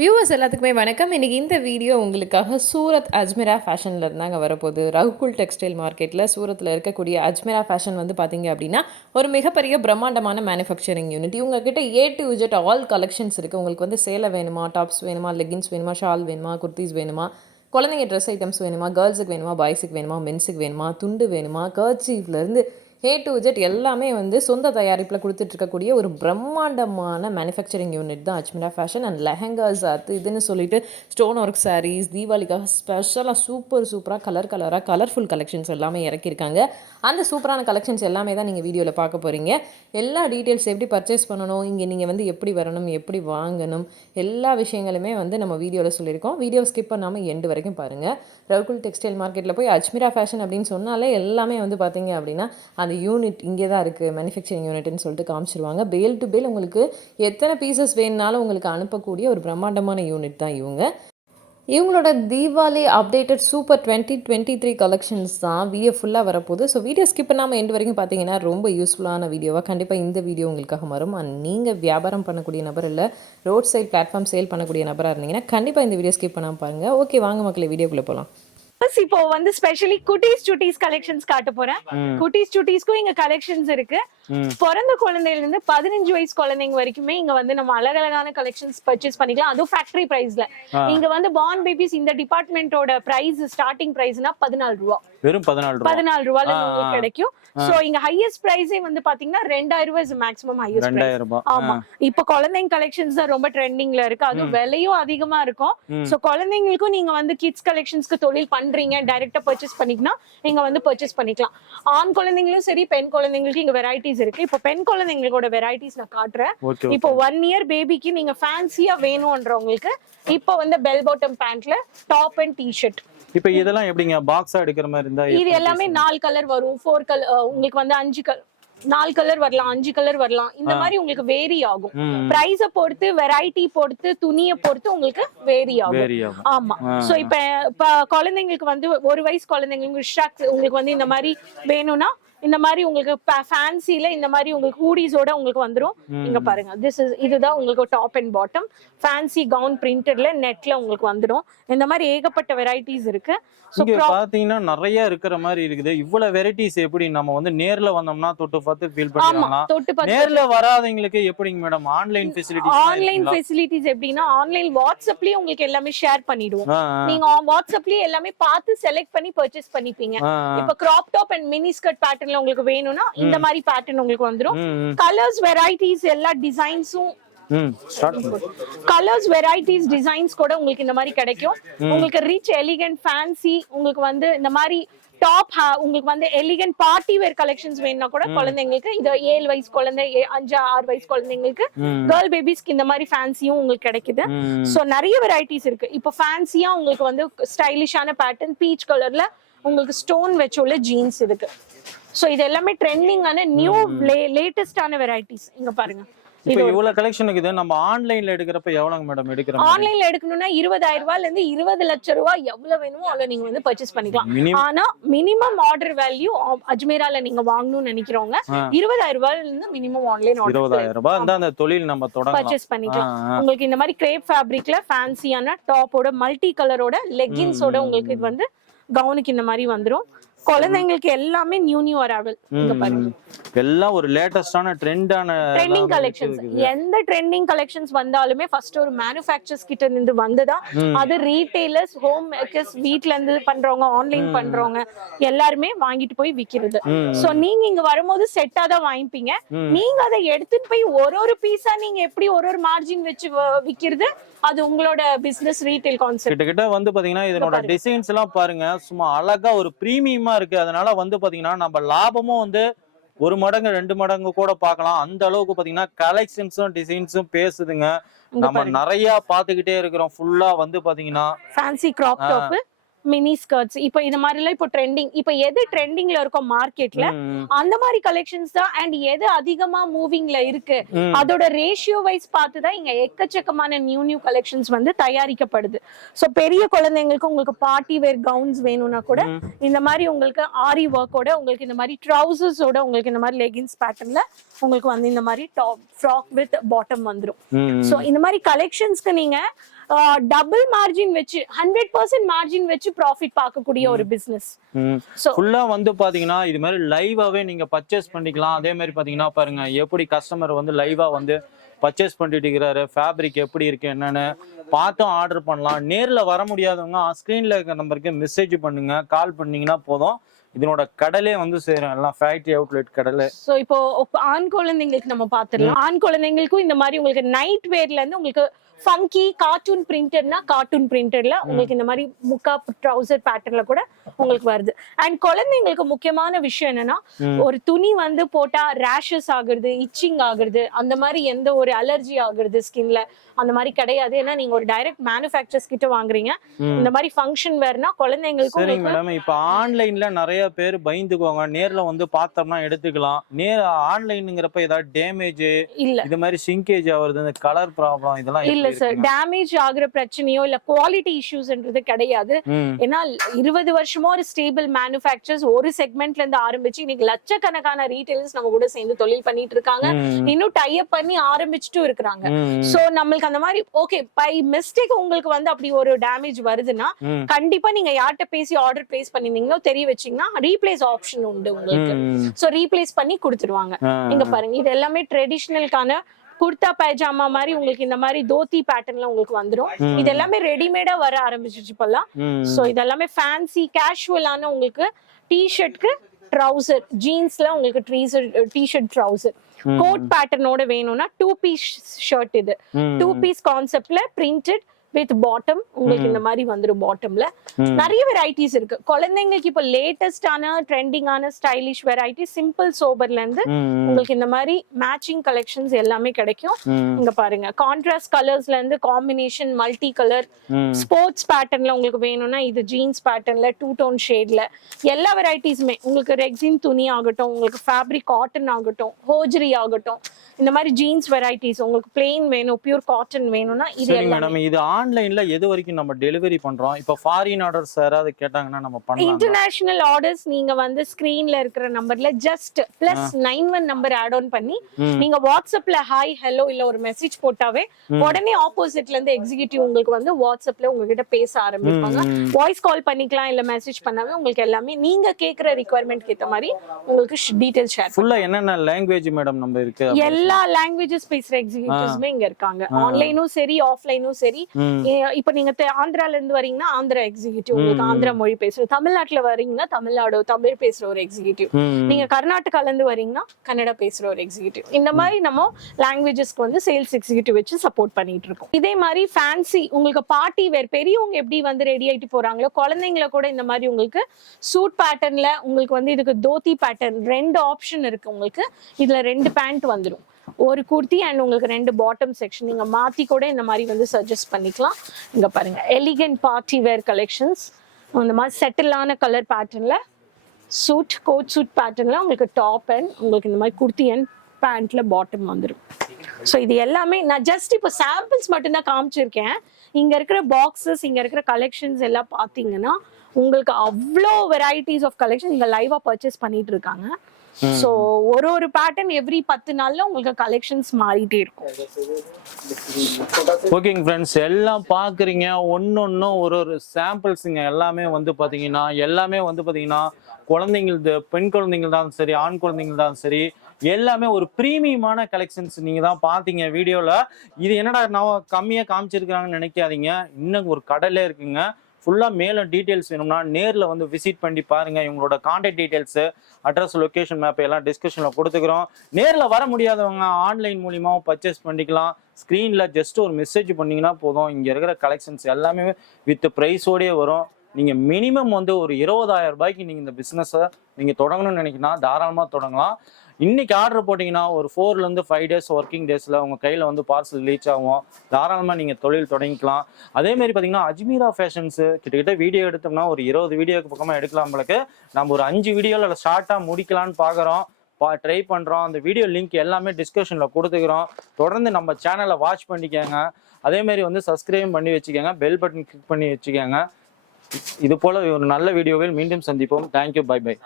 Viewers எல்லாத்துக்குமே வணக்கம். இன்றைக்கி இந்த வீடியோ உங்களுக்காக சூரத் அஜ்மிரா ஃபேஷனில் இருந்தாங்க வரப்போகுது. ரகுகுல் டெக்ஸ்டைல் மார்க்கெட்டில் சூரத்தில் இருக்கக்கூடிய அஜ்மிரா ஃபேஷன் வந்து பார்த்தீங்க அப்படின்னா ஒரு மிகப்பெரிய பிரம்மாண்டமான மேனுஃபேக்சரிங் யூனிட் உங்ககிட்ட ஏ டு விஜெட் ஆல் கலெக்ஷன்ஸ் இருக்குது உங்களுக்கு வந்து சேலை வேணுமா டாப்ஸ் வேணுமா லெகின்ஸ் வேணுமா ஷால் வேணுமா குர்த்திஸ் வேணுமா குழந்தைங்க ட்ரெஸ் ஐட்டம்ஸ் வேணுமா கேர்ள்ஸுக்கு வேணுமா பாய்ஸுக்கு வேணுமா மென்ஸுக்கு வேணுமா துண்டு வேணுமா கர்ச்சீஃப்லேருந்து ஏ டு ஜெட் எல்லாமே வந்து சொந்த தயாரிப்பில் கொடுத்துட்ருக்கக்கூடிய ஒரு பிரம்மாண்டமான மேனுஃபேக்சரிங் யூனிட் தான் அஜ்மிரா ஃபேஷன் அண்ட் லெஹங்காஸ் அது இதுன்னு சொல்லிட்டு ஸ்டோன் ஒர்க் சாரீஸ் தீபாவளிக்காக ஸ்பெஷலாக சூப்பர் சூப்பராக கலர் கலராக கலர்ஃபுல் கலெக்ஷன்ஸ் எல்லாமே இறக்கியிருக்காங்க. அந்த சூப்பரான கலெக்ஷன்ஸ் எல்லாமே தான் நீங்கள் வீடியோவில் பார்க்க போகிறீங்க எல்லா டீட்டெயில்ஸ் எப்படி பர்ச்சேஸ் பண்ணணும் இங்கே நீங்கள் வந்து எப்படி வரணும் எப்படி வாங்கணும் எல்லா விஷயங்களுமே வந்து நம்ம வீடியோவில் சொல்லியிருக்கோம். வீடியோ ஸ்கிப் பண்ணாமல் எண்டு வரைக்கும் பாருங்கள் ரகுல் டெக்ஸ்டைல் மார்க்கெட்டில் போய் அஜ்மிரா ஃபேஷன் அப்படின்னு சொன்னாலே எல்லாமே வந்து பார்த்தீங்க அப்படின்னா அந்த யூனிட் இங்கே தான் இருக்குது மேனுஃபேக்சரிங் யூனிட்னு சொல்லிட்டு காமிச்சிருவாங்க. பேல் டு பேல் உங்களுக்கு எத்தனை பீசஸ் வேணுனாலும் உங்களுக்கு அனுப்பக்கூடிய ஒரு பிரம்மாண்டமான யூனிட் தான் இவங்க. இவங்களோட Deepavali updated super twenty twenty three collections தான் வீடியோ ஃபுல்லாக வரப்போகுது. ஸோ வீடியோ ஸ்கிப் பண்ணாமல் எண்டு வரைக்கும் பார்த்தீங்கன்னா ரொம்ப யூஸ்ஃபுல்லான வீடியோவாக கண்டிப்பாக இந்த வீடியோ உங்களுக்காக வரும் அண்ட் நீங்கள் வியாபாரம் பண்ணக்கூடிய நபர் இல்லை ரோட் சைட் பிளாட்ஃபார்ம் சேல் பண்ணக்கூடிய நபராக இருந்தீங்கன்னா கண்டிப்பாக இந்த வீடியோ ஸ்கிப் பண்ணாமல் பாருங்கள் ஓகே வாங்க மக்களே வீடியோக்குள்ளே போகலாம் இப்போ வந்து ஸ்பெஷலி குட்டீஸ் சுட்டீஸ் கலெக்ஷன்ஸ் காட்ட போறேன். குட்டீஸ் சுட்டீஸ்க்கும் இங்க கலெக்ஷன்ஸ் இருக்கு. பிறந்த குழந்தையில இருந்து பதினஞ்சு வயசு குழந்தைங்க வரைக்குமே இங்க வந்து நம்ம அழகழகான கலெக்ஷன்ஸ் பர்ச்சேஸ் பண்ணிக்கலாம். அதுவும் ஃபேக்டரி பிரைஸ்ல இங்க வந்து பார்ன் பேபிஸ் இந்த டிபார்ட்மெண்டோட பிரைஸ் ஸ்டார்டிங் பிரைஸ்னா பதினாலு ரூபா. வெறும் பதினாலு பதினாலு ரூபாயில உங்களுக்கு. கிடைக்கும். சோ இங்க ஹையஸ்ட் பிரைஸே வந்து பாத்தீங்கன்னா ரெண்டாயிரம் ரூபாய் மேக்ஸிமம் ஹையஸ்ட் பிரைஸ் ரெண்டாயிரம் ஆமா. இப்ப குழந்தைங்க கலெக்ஷன்ஸ் தான் ரொம்ப ட்ரெண்டிங்ல இருக்கு. அதுவும் விலையும் அதிகமா இருக்கும். சோ குழந்தைங்களுக்கும் நீங்க வந்து கிட்ஸ் கலெக்ஷன்ஸ்க்கு தொழில் பண்றீங்க டைரக்டா பர்ச்சேஸ் பண்ணிக்கலாம் நீங்க வந்து பர்ச்சேஸ் பண்ணிக்கலாம். ஆண் குழந்தைங்களும் சரி பெண் குழந்தைங்களுக்கு இங்க வெரைட்டிஸ் இருக்கு. இப்போ பெண் குழந்தைங்களோட வெரைட்டிஸ் நான் காட்டுறேன். இப்போ ஒன் இயர் பேபிக்கு நீங்க ஃபேன்சியா வேணும்ன்றவங்களுக்கு இப்போ வந்து பெல் பாட்டம் பேண்ட்ல டாப் அண்ட் டி-ஷர்ட் இப்ப இதெல்லாம் எப்படிங்க? பாக்ஸா எடுக்கிற மாதிரி இருந்தா இது எல்லாமே நாலு கலர் வரும். ஃபோர் கலர் உங்களுக்கு வந்து அஞ்சு கலர் நாலு கலர் வரலாம் அஞ்சு கலர் வரலாம். இந்த மாதிரி உங்களுக்கு வேரி ஆகும். பிரைஸ பொறுத்து வெரைட்டி பொறுத்து துணியை பொறுத்து உங்களுக்கு வேரி ஆகும். ஆமா. சோ இப்ப இப்ப குழந்தைங்களுக்கு வந்து ஒரு வயசு குழந்தைங்களுக்கு ஷர்ட் உங்களுக்கு வந்து இந்த மாதிரி வேணும்னா இந்த மாதிரி உங்களுக்கு ஃபேன்சில இந்த மாதிரி உங்களுக்கு ஹூடிஸோட உங்களுக்கு வந்துரும். இங்க பாருங்க. திஸ் இஸ் இதுதான் உங்களுக்கு top and bottom fancy gown பிரிண்டட்ல நெட்ல உங்களுக்கு வந்துரும். இந்த மாதிரி ஏகப்பட்ட வெரைட்டிஸ் இருக்கு. இங்க பாத்தீங்கன்னா நிறைய இருக்கிற மாதிரி இருக்குது. இவ்வளவு வெரைட்டிஸ் எப்படி நம்ம வந்து நேர்ல வந்தோம்னா தொட்டு பார்த்து ஃபீல் ஆமா பண்ணிக்கலாம் தொட்டு பார்த்து நேர்ல வராதவங்களுக்கு எப்படிங்க madam online facilities online facilities எப்படின்னா ஆன்லைன் வாட்ஸ்அப்லயே உங்களுக்கு எல்லாமே ஷேர் பண்ணிடுவோம். நீங்க வாட்ஸ்அப்லயே எல்லாமே பார்த்து செலக்ட் பண்ணி பர்ச்சேஸ் பண்ணிப்பீங்க. இப்ப crop top and mini skirt பேட்டர்ன்ல உங்களுக்கு வேணும்னா இந்த மாதிரி பேட்டர்ன் உங்களுக்கு வந்துரும். கலர்ஸ் வெரைட்டிஸ் எல்லா டிசைன்ஸும் கலர்ஸ் வெரைட்டிஸ் டிசைன்ஸ் கூட உங்களுக்கு இந்த மாதிரி கிடைக்கும். உங்களுக்கு ரிச் எலிகன்ட் ஃபேன்சி உங்களுக்கு வந்து இந்த மாதிரி டாப் உங்களுக்கு வந்து எலிகன்ட் பார்ட்டி வேர் கலெக்ஷன்ஸ் வேணும்னா கூட குழந்தைங்களுக்கு இது ஏழு வயசு குழந்தை அஞ்சு ஆறு வயசு குழந்தைங்களுக்கு கேர்ள் பேபிஸ்க்கு இந்த மாதிரி ஃபேன்சியும் உங்களுக்கு கிடைக்குது. சோ நிறைய வெரைட்டிஸ் இருக்கு. இப்போ ஃபேன்சியா உங்களுக்கு வந்து ஸ்டைலிஷான பேட்டர்ன் பீச் கலர்ல உங்களுக்கு ஸ்டோன் வச்சுள்ள ஜீன்ஸ் இருக்கு. சோ இது எல்லாமே ட்ரெண்டிங்கான நியூ லேட்டஸ்டான வெரைட்டிஸ் இங்க பாருங்க. இப்ப இவ்வளவு கலெக்ஷன் இருக்குது. நம்ம ஆன்லைன்ல எடுக்கிறப்ப எவ்வளவு மேடம் எடுக்கிற மாதிரி? ஆன்லைன்ல எடுக்கணும்னா இருபதாயிரம் ரூபாய்ல இருந்து இருபது லட்சம் ரூபாய் எவ்வளவு வேணுமோ அவ்வளவு நீங்க வந்து பர்ச்சேஸ் பண்ணிக்கலாம். ஆனா மினிமம் ஆர்டர் வேல்யூ அஜ்மீரால நீங்க வாங்கணும்னு நினைக்கிறவங்க. இருபதாயிரம் ரூபாயில இருந்து மினிமம் ஆன்லைன் ஆர்டர் இருபதாயிரம் ரூபாய் இருந்தா அந்த தொழில் நம்ம தொடங்கலாம். பர்ச்சேஸ் பண்ணிக்கலாம். உங்களுக்கு இந்த மாதிரி கிரேப் ஃபேப்ரிக்ல ஃபேன்சியான டாப்போட மல்டி கலரோட லெகின்ஸோட உங்களுக்கு இது வந்து கவுனுக்கு இந்த மாதிரி வந்துரும். குழந்தைங்களுக்கு எல்லாமே நியூ நியூ அராவல் இங்க பாருங்க. எல்லாம் ஒரு லேட்டஸ்டான ட்ரெண்டான ட்ரெண்டிங் கலெக்ஷன்ஸ் எந்த ட்ரெண்டிங் கலெக்ஷன்ஸ் வந்தாலுமே ஃபர்ஸ்ட் ஒரு மேனுஃபேக்சர்ஸ் கிட்ட இருந்து வந்ததா அது ரீட்டைலர்ஸ் ஹோம் மேக்கர்ஸ் வீட்ல இருந்து பண்றவங்க ஆன்லைன் பண்றவங்க எல்லாருமே வாங்கிட்டு போய் விக்கிறது. சோ நீங்க இங்க வரும்போது செட்டா தான் வாங்கிப்பீங்க. நீங்க அதை எடுத்துட்டு போய் ஒரு ஒரு பீஸா நீங்க எப்படி ஒரு ஒரு மார்ஜின் வச்சு விக்கிறது? அது உங்களோட பிசினஸ் ரீட்டைல் கான்செப்ட் கிட்டத்தட்ட வந்து பாத்தீங்கன்னா இதனோட. டிசைன்ஸ் எல்லாம் பாருங்க. சும்மா அழகா ஒரு பிரீமியமா இருக்கு. அதனால வந்து பாத்தீங்கன்னா நம்ம லாபமும் வந்து ஒரு மடங்கு ரெண்டு மடங்கு கூட பார்க்கலாம் அந்த அளவுக்கு பாத்தீங்கன்னா கலெக்ஷன்ஸும் டிசைன்ஸும் பேசுதுங்க. நம்ம நிறைய பாத்துக்கிட்டே இருக்கிறோம். ஃபுல்லா வந்து பாத்தீங்கன்னா fancy crop top mini skirts இப்போ இந்த மாதிரி எல்லாம் இப்போ ட்ரெண்டிங் இப்போ எது ட்ரெண்டிங்ல இருக்கோ மார்க்கெட்ல அந்த மாதிரி கலெக்ஷன்ஸ் தான் அண்ட் எது அதிகமா மூவிங்ல இருக்கு. அதோட ரேஷியோ வைஸ் பார்த்து தான் இங்க எக்கச்சக்கமான நியூ நியூ கலெக்ஷன்ஸ் வந்து தயாரிக்கப்படுது. சோ பெரிய குழந்தைங்களுக்கு உங்களுக்கு பார்ட்டி வேர் கவுன்ஸ் வேணும்னா கூட இந்த மாதிரி உங்களுக்கு ஆரி ஒர்க்கோட உங்களுக்கு இந்த மாதிரி ட்ரௌசர்ஸோட உங்களுக்கு இந்த மாதிரி லெகின்ஸ் பேட்டர்ன்ல உங்களுக்கு வந்து இந்த மாதிரி டாப் ஃப்ராக் வித் பாட்டம் வந்துரும். ம், சோ இந்த மாதிரி கலெக்ஷன்ஸ்க்கு நீங்க டபுள் மார்ஜின் வச்சு ஹண்ட்ரட் பர்சன்ட் மார்ஜின் வச்சு ப்ராஃபிட் பார்க்கக்கூடிய ஒரு பிசினஸ் ஃபுல்லா வந்து பாத்தீங்கன்னா இது மாதிரி லைவாவே நீங்க பர்ச்சேஸ் பண்ணிக்கலாம். அதே மாதிரி பாத்தீங்கன்னா பாருங்க எப்படி கஸ்டமர் வந்து லைவா வந்து பர்ச்சேஸ் பண்ணிட்டு இருக்கிறாரு ஃபேப்ரிக் எப்படி இருக்கு என்னன்னு பார்த்தும் ஆர்டர் பண்ணலாம். நேர்ல வர முடியாதவங்க ஸ்க்ரீன்ல இருக்க நம்பருக்கு மெசேஜ் பண்ணுங்க. கால் பண்ணீங்கன்னா போதும். இதனோட கடலே வந்து சேரும். எல்லாம் ஃபேக்டரி அவுட்லெட் கடலை. சோ இப்போ ஆண் குழந்தைங்களுக்கு நம்ம பாத்துடலாம் ஆண் குழந்தைங்களுக்கும் இந்த மாதிரி உங்களுக்கு நைட் வேர்ல இருந்து உங்களுக்கு ஃபங்கி கார்ட்டூன் பிரிண்டட்னா கார்ட்டூன் பிரிண்டட்ல உங்களுக்கு இந்த மாதிரி முக்கா ட்ரௌசர் பேட்டர்ன்ல கூட உங்களுக்கு வருது. அண்ட் குழந்தைங்களுக்கு முக்கியமான விஷயம் என்னன்னா ஒரு துணி வந்து போட்டா ரேஷஸ் ஆகுறது இச்சிங் ஆகுறது அந்த மாதிரி எந்த ஒரு அலர்ஜி ஆகுறது ஸ்கின்ல அந்த மாதிரி கிடையாது. ஏன்னா நீங்க ஒரு டைரக்ட் மேனுஃபேக்சர்ஸ் கிட்ட வாங்குறீங்க. இந்த மாதிரி ஃபங்க்ஷன் வேர்னா குழந்தைங்களுக்கும் சரிங்க உங்களுக்கு மேடம் இப்போ ஆன்லைன்ல நிறைய பேர் பயந்துக்குவாங்க. நேர்ல வந்து பார்த்தோம்னா எடுத்துக்கலாம். நேர் ஆன்லைனுங்கிறப்ப ஏதாவது டேமேஜ் இல்ல. இது மாதிரி சிங்கேஜ் ஆகுறது இந்த கலர் ப்ராப்ளம் இதெல்லாம் இல்ல சார்? டேமேஜ் ஆகுற பிரச்சனையோ இல்ல குவாலிட்டி இஷ்யூஸ்ன்றது கிடையாது. ஏன்னா இருபது வருஷமா ஒரு ஸ்டேபிள் மேனுஃபேக்சர்ஸ் ஒரு செக்மெண்ட்ல இருந்து ஆரம்பிச்சு இன்னைக்கு லட்சக்கணக்கான ரீட்டைலர்ஸ் நம்ம கூட சேர்ந்து தொழில் பண்ணிட்டு இருக்காங்க. இன்னும் டைப் பண்ணி ஆரம்பிச்சுட்டும் இருக்கிறாங்க. சோ நம்மளுக்கு அந்த மாதிரி ஓகே பை மிஸ்டேக் உங்களுக்கு வந்து அப்படி ஒரு டேமேஜ் வருதுன்னா கண்டிப்பா நீங்க யார்கிட்ட பேசி ஆர்டர் பிளேஸ் பண்ணிருந்தீங்களோ தெரிய வச்சீங்கன்னா ரீப்ளேஸ் ஆப்ஷன் உண்டு உங்களுக்கு. சோ ரீப்ளேஸ் பண்ணி கொடுத்துருவாங்க. ஆ, இங்க பாருங்க இது எல்லாமே ட்ரெடிஷ்னலுக்கான குர்தா பைஜாமா மாதிரி உங்களுக்கு இந்த மாதிரி தோத்தி பேட்டர்ன்ல உங்களுக்கு வந்துரும். ம். இது எல்லாமே ரெடிமேடா வர ஆரம்பிச்சிச்சு இப்பெல்லாம். சோ இதெல்லாமே ஃபேன்சி கேஷுவலான உங்களுக்கு டிஷர்ட்க்கு ட்ரவுசர் ஜீன்ஸ்ல உங்களுக்கு ட்ரீசர் டிஷர்ட் ட்ரவுசர் ம், கோட் பேட்டர்னோட வேணும்னா டூ பீஸ் ஷர்ட் இது டூ பீஸ் கான்செப்ட்ல பிரிண்டட் வித் பாட்டம் உங்களுக்கு இந்த மாதிரி வந்துரும் பாட்டம்ல. நிறைய வெரைட்டிஸ் இருக்கு. குழந்தைங்களுக்கு இப்போ லேட்டஸ்டான ட்ரெண்டிங்கான ஸ்டைலிஷ் வெரைட்டி சிம்பிள் சோபர்ல இருந்து உங்களுக்கு இந்த மாதிரி மேட்சிங் கலெக்ஷன்ஸ் எல்லாமே கிடைக்கும். இங்க பாருங்க. கான்ட்ராஸ்ட் கலர்ஸ்ல இருந்து காம்பினேஷன் மல்டி கலர் ஸ்போர்ட்ஸ் பேட்டர்ன்ல உங்களுக்கு வேணும்னா இது ஜீன்ஸ் பேட்டர்ன்ல டூ டோன் ஷேட்ல எல்லா வெரைட்டிஸுமே உங்களுக்கு ரெக்ஸின் துணி ஆகட்டும் உங்களுக்கு ஃபேப்ரிக் காட்டன் ஆகட்டும் ஹோஜரி ஆகட்டும் இந்த மாதிரி ஜீன்ஸ் வெரைட்டிஸ் உங்களுக்கு பிளெயின் வேணும் பியூர் காட்டன் வேணும்னா இது மேடம் இது ஆன்லைன்ல எது வரைக்கும் நம்ம டெலிவரி பண்றோம்? இப்போ ஃபாரின் ஆர்டர்ஸ் யாராவது கேட்டாங்கன்னா நம்ம பண்ணலாம் இன்டர்நேஷனல் ஆர்டர்ஸ் நீங்க வந்து ஸ்கிரீன்ல இருக்கிற நம்பர்ல just plus nine one number add on பண்ணி. நீங்க வாட்ஸ்அப்ல ஹாய் ஹலோ இல்ல ஒரு மெசேஜ் போட்டாவே உடனே ஆப்போசிட்ல இருந்து எக்ஸிகியூட்டிவ் உங்களுக்கு வந்து வாட்ஸ்அப்ல உங்ககிட்ட பேச ஆரம்பிப்பாங்க. வாய்ஸ் கால் பண்ணிக்கலாம் இல்ல மெசேஜ் பண்ணாவே உங்களுக்கு எல்லாமே நீங்க கேக்குற ரிக்குவயர்மெண்ட் ஏத்த மாதிரி உங்களுக்கு டீடைல் ஷேர் ஃபுல்லா என்னென்ன லாங்குவேஜ் மேடம் நம்ம இருக்கு? எல்லா லாங்குவேஜஸ் பேசுற எக்ஸிகியூட்டிவ்ஸ்மே இங்க இருக்காங்க. ஆன்லைனும் சரி ஆஃப்லைனும் சரி. இப்ப நீங்க ஆந்திரால இருந்து வரீங்கன்னா ஆந்திரா எக்ஸிகியூட்டிவ் உங்களுக்கு ஆந்திரா மொழி பேசுற தமிழ்நாட்டுல வரீங்கன்னா தமிழ்நாடு தமிழ் பேசுற ஒரு எக்ஸிகியூட்டிவ் நீங்க கர்நாடகால இருந்து வரீங்கன்னா கன்னடா பேசுற ஒரு எக்ஸிகியூட்டிவ் இந்த மாதிரி நம்ம லாங்குவேஜஸ்க்கு வந்து சேல்ஸ் எக்ஸிகியூட்டிவ் வச்சு சப்போர்ட் பண்ணிட்டு இருக்கோம். இதே மாதிரி ஃபேன்சி உங்களுக்கு பார்ட்டி வேர் பெரியவங்க எப்படி வந்து ரெடி ஆயிட்டு போறாங்களோ குழந்தைங்கள கூட இந்த மாதிரி உங்களுக்கு சூட் பேட்டர்ன்ல உங்களுக்கு வந்து இதுக்கு தோத்தி பேட்டர்ன் ரெண்டு ஆப்ஷன் இருக்கு உங்களுக்கு. இதுல ரெண்டு பேண்ட் வந்துரும். ஒரு குர்த்தி அண்ட் உங்களுக்கு ரெண்டு பாட்டம் செக்ஷன் நீங்க மாத்தி கூட இந்த மாதிரி வந்து சஜஸ்ட் பண்ணிக்கலாம். இங்க பாருங்க. எலிகன்ட் பார்ட்டி வேர் கலெக்ஷன்ஸ் இந்த மாதிரி செட்டிலான கலர் பேட்டர்ன்ல சூட் கோட் சூட் பேட்டர்ன்ல உங்களுக்கு டாப் அண்ட் உங்களுக்கு இந்த மாதிரி குர்த்தி அண்ட் பேண்ட்ல பாட்டம் வந்துடும் ஸோ இது எல்லாமே நான் ஜஸ்ட் இப்போ சாம்பிள்ஸ் மட்டும்தான் காமிச்சிருக்கேன். இங்க இருக்கிற பாக்ஸஸ் இங்க இருக்கிற கலெக்ஷன்ஸ் எல்லாம் பார்த்தீங்கன்னா உங்களுக்கு அவ்வளோ வெரைட்டிஸ் ஆஃப் கலெக்ஷன் இங்கே லைவாக பர்ச்சேஸ் பண்ணிட்டு இருக்காங்க. ஸோ ஒரு ஒரு பேட்டர்ன் எவ்ரி பத்து நாள்ல உங்களுக்கு கலெக்ஷன்ஸ் மாறிட்டே இருக்கும். ஓகேங்க ஃப்ரெண்ட்ஸ் எல்லாம் பார்க்குறீங்க ஒன்னொன்னும் ஒரு ஒரு சாம்பிள்ஸுங்க எல்லாமே வந்து பார்த்தீங்கன்னா எல்லாமே வந்து பார்த்தீங்கன்னா குழந்தைங்களது பெண் குழந்தைங்கள் தான் சரி ஆண் குழந்தைங்கள் தான் சரி எல்லாமே ஒரு ப்ரீமியமான கலெக்ஷன்ஸ் நீங்கள் தான் பார்த்தீங்க வீடியோவில் இது என்னடா நான் கம்மியாக காமிச்சிருக்கிறாங்கன்னு நினைக்காதீங்க. இன்னும் ஒரு கடலே இருக்குங்க. ஃபுல்லாக மேலும் டீட்டெயில்ஸ் வேணும்னா நேரில் வந்து விசிட் பண்ணி பாருங்கள் இவங்களோட contact details address location map எல்லாம் டிஸ்கஷனில் கொடுத்துக்கிறோம். நேரில் வர முடியாதவங்க ஆன்லைன் மூலியமாகவும் பர்ச்சேஸ் பண்ணிக்கலாம். ஸ்க்ரீனில் ஜஸ்ட் ஒரு மெசேஜ் பண்ணிங்கன்னா போதும். இங்கே இருக்கிற கலெக்ஷன்ஸ் எல்லாமே வித் ப்ரைஸோடே வரும். நீங்கள் மினிமம் வந்து ஒரு இருபதாயிரம் ரூபாய்க்கு நீங்கள் இந்த பிஸ்னஸை நீங்கள் தொடங்கணும்னு நினைக்கினா தாராளமாக தொடங்கலாம். இன்னைக்கு ஆர்டர் போட்டிங்கன்னா ஒரு ஃபோர்லேருந்து ஃபைவ் டேஸ் ஒர்க்கிங் டேஸில் உங்கள் கையில் வந்து பார்சல் ரீச் ஆகும். தாராளமாக நீங்கள் தொழில் தொடங்கிக்கலாம். அதே மாதிரி பார்த்தீங்கன்னா அஜ்மீரா ஃபேஷன்ஸு கிட்டத்தட்ட வீடியோ எடுத்தோம்னா ஒரு இருபது வீடியோக்கு பக்கமாக எடுக்கலாம் நம்மளுக்கு நம்ம ஒரு அஞ்சு வீடியோவில் ஷார்ட்டாக முடிக்கலான்னு பார்க்குறோம் பா ட்ரை பண்ணுறோம் அந்த வீடியோ லிங்க் எல்லாமே டிஸ்கிரிப்ஷனில் கொடுத்துக்கிறோம். தொடர்ந்து நம்ம சேனலை வாட்ச் பண்ணிக்கோங்க. அதேமாரி வந்து சப்ஸ்கிரைப் பண்ணி வச்சுக்கோங்க. பெல் பட்டன் கிளிக் பண்ணி வச்சுக்கோங்க. இது போல ஒரு நல்ல வீடியோவில் மீண்டும் சந்திப்போம். Thank you bye by